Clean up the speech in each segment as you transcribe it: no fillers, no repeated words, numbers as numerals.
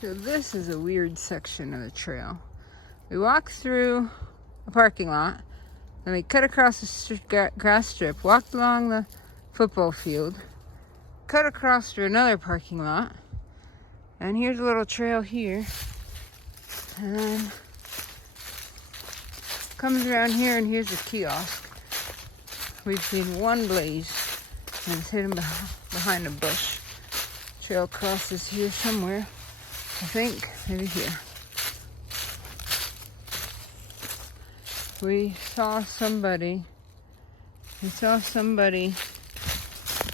So this is a weird section of the trail. We walked through a parking lot, then we cut across the grass strip, walked along the football field, cut across through another parking lot, and here's a little trail here, and then comes around here, and here's a kiosk. We've seen one blaze, and it's hidden behind a bush. Trail crosses here somewhere. I think maybe here. We saw somebody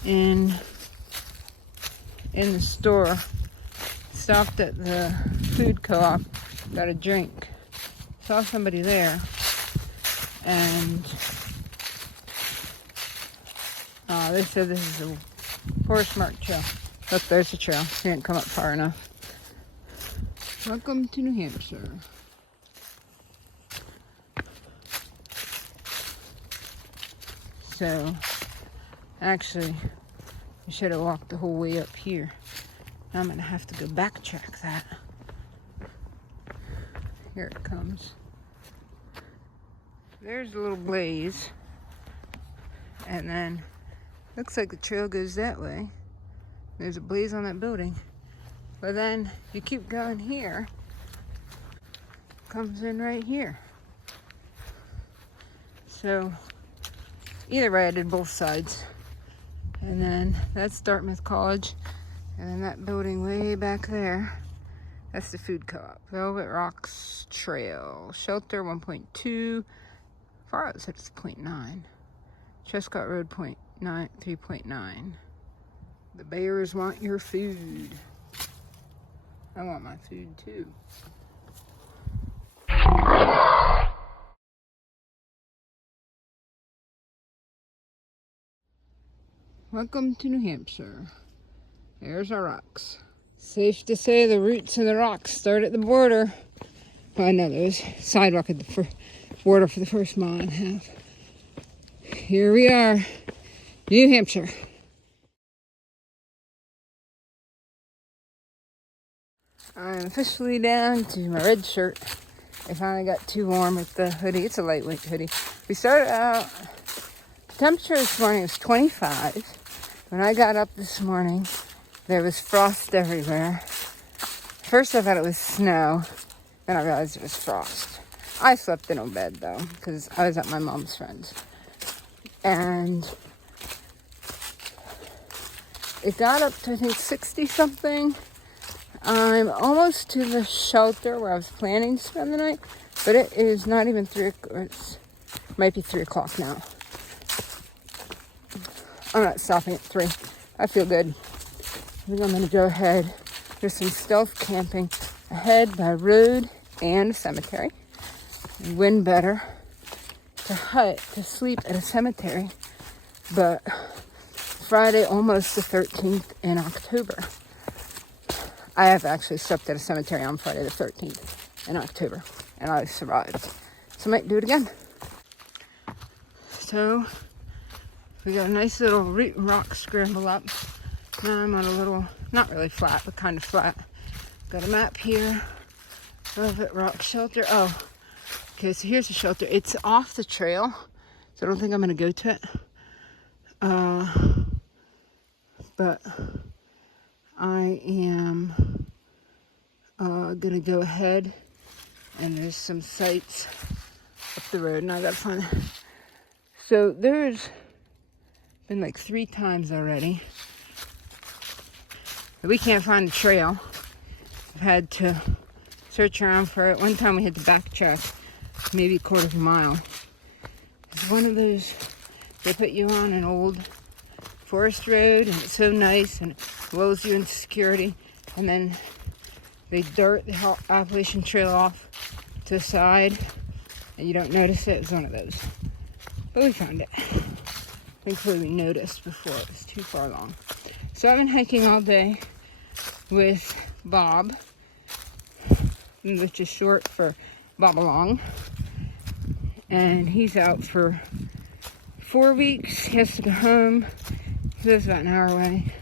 in the store, stopped at the food co-op, got a drink. Saw somebody there, and they said this is a forest mark trail. Look, there's a trail. We didn't come up far enough. Welcome to New Hampshire. So, actually, I should have walked the whole way up here. Now I'm going to have to go backtrack that. Here it comes. There's a little blaze. And then, looks like the trail goes that way. There's a blaze on that building. But then, you keep going here. Comes in right here. So, either way, I did both sides. And then, that's Dartmouth College. And then that building way back there, that's the food co-op. Velvet Rocks Trail. Shelter 1.2. Far out said it's 0.9. Chestcott Road 3.9. The bears want your food. I want my food too. Welcome to New Hampshire. There's our rocks. Safe to say the roots of the rocks start at the border. Well, I know there's sidewalk at the border for the first mile and a half. Here we are, New Hampshire. I'm officially down to my red shirt. I finally got too warm with the hoodie. It's a lightweight hoodie. We started out, the temperature this morning was 25. When I got up this morning, there was frost everywhere. First I thought it was snow, then I realized it was frost. I slept in a bed though, because I was at my mom's friend's. And it got up to, I think, 60 something. I'm almost to the shelter where I was planning to spend the night, but it is not even it might be 3 o'clock now. I'm not stopping at 3. I feel good. I think I'm going to go ahead. There's some stealth camping ahead by road and cemetery. When better to sleep at a cemetery, but Friday, almost the 13th in October. I have actually slept at a cemetery on Friday the 13th in October, and I survived. So I might do it again. So, we got a nice little rock scramble up. Now I'm on a little, not really flat, but kind of flat. Got a map here. Velvet Rock Shelter. Oh, okay, so here's the shelter. It's off the trail, so I don't think I'm going to go to it. But I am going to go ahead, and there's some sites up the road, and I got to find it. So there's been like 3 times already that we can't find the trail. I've had to search around for it. One time we had to backtrack maybe a quarter of a mile. It's one of those, they put you on an old forest road, and it's so nice, and it lulls you into security, and then they dirt the Appalachian Trail off to the side, and you don't notice it. It was one of those. But we found it. Thankfully we noticed before it was too far along. So I've been hiking all day with Bob, which is short for Bob Along. And he's out for 4 weeks. He has to go home. He lives about an hour away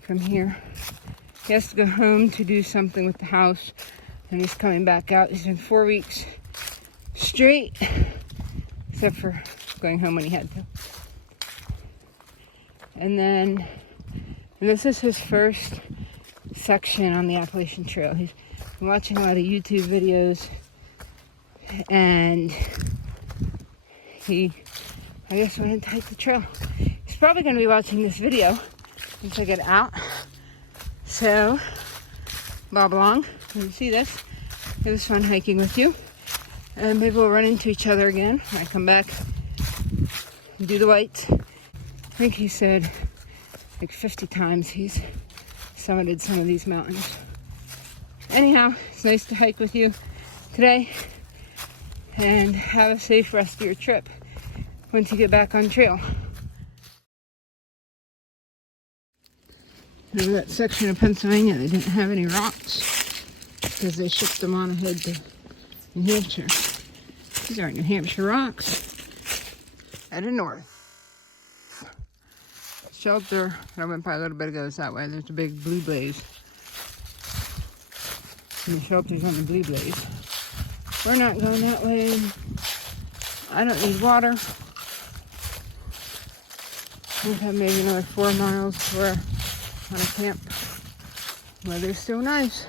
from here. He has to go home to do something with the house, and he's coming back out. He's been 4 weeks straight, except for going home when he had to. And then this is his first section on the Appalachian Trail. He's been watching a lot of YouTube videos, and he, I guess, wanted to hike the trail. He's probably going to be watching this video once I get out. So, bob along when you see this. It was fun hiking with you. And maybe we'll run into each other again when I come back and do the whites. I think he said like 50 times he's summited some of these mountains. Anyhow, it's nice to hike with you today, and have a safe rest of your trip once you get back on trail. Remember that section of Pennsylvania, they didn't have any rocks because they shipped them on ahead to New Hampshire. These aren't New Hampshire rocks. Headed north. Shelter that I went by a little bit ago is that way. There's a big blue blaze. And the shelter's on the blue blaze. We're not going that way. I don't need water. We have maybe another 4 miles before I want to camp. Weather's still nice.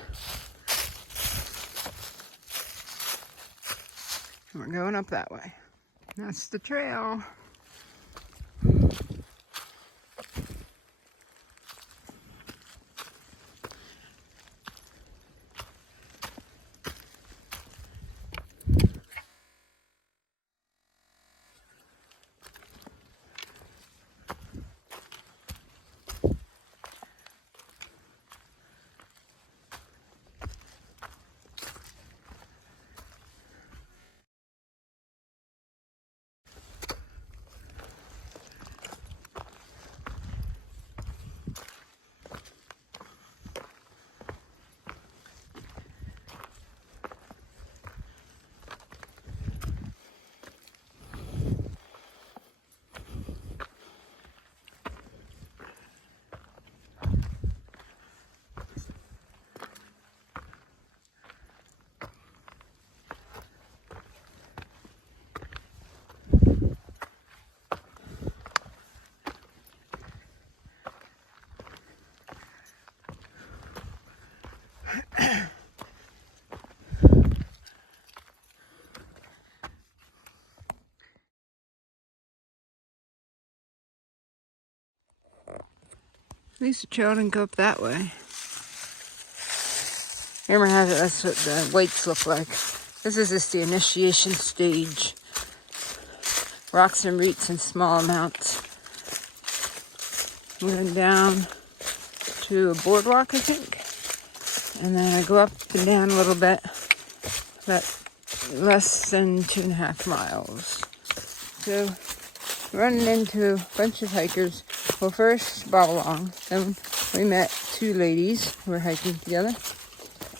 And we're going up that way. That's the trail. At least the trail didn't go up that way. Rumor has it that's what the whites look like. This is just the initiation stage. Rocks and roots in small amounts. Moving down to a boardwalk, I think. And then I go up and down a little bit. About less than 2.5 miles. So, running into a bunch of hikers. Well, first, bob along. Then we met 2 ladies who were hiking together.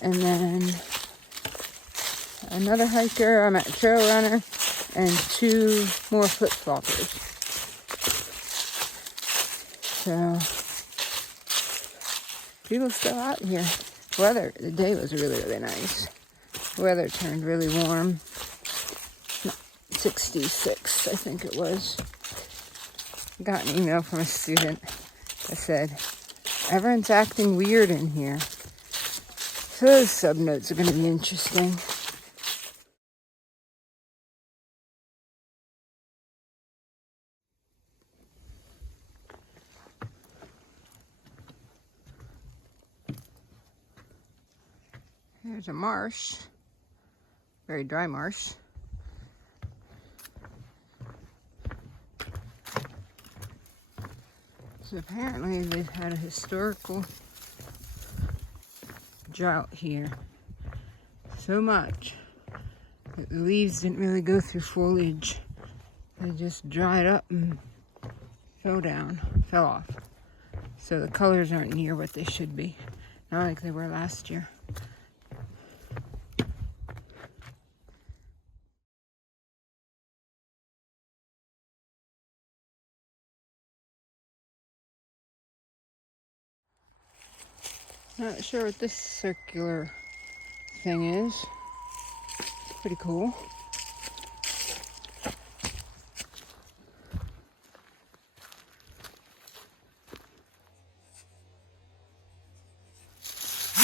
And then another hiker, I met a trail runner, and 2 more flip-floppers. So, people still out here. Weather, the day was really, really nice. Weather turned really warm. 66, I think it was. Got an email from a student that said, everyone's acting weird in here. So those subnotes are going to be interesting. There's a marsh. Very dry marsh. So apparently they've had a historical drought here. So much that the leaves didn't really go through foliage. They just dried up and fell off. So the colors aren't near what they should be. Not like they were last year. Not sure what this circular thing is. It's pretty cool.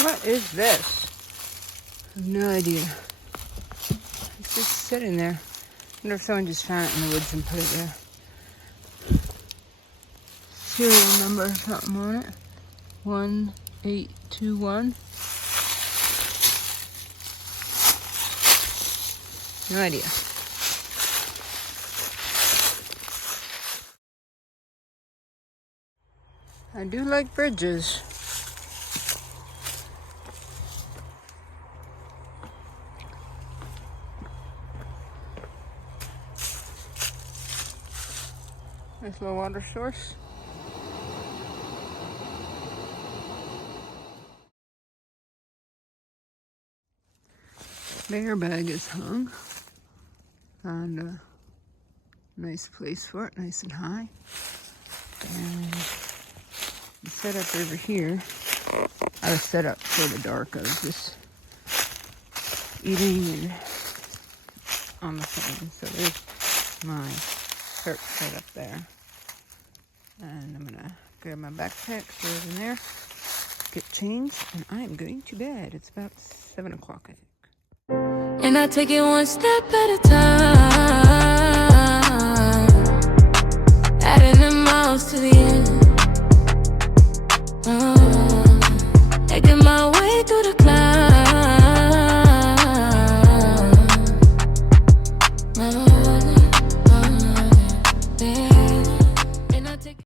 What is this? I have no idea. It's just sitting there. I wonder if someone just found it in the woods and put it there. Serial number or something on it. 1821. No idea. I do like bridges. Nice little water source. Bear bag is hung. Found a nice place for it, nice and high. And set up over here. I was set up for the dark. I was just eating and on the phone. So there's my perch set up there. And I'm gonna grab my backpack, throw it in there, get changed, and I am going to bed. It's about 7 o'clock, I think. And I take it one step at a time, adding the miles to the end.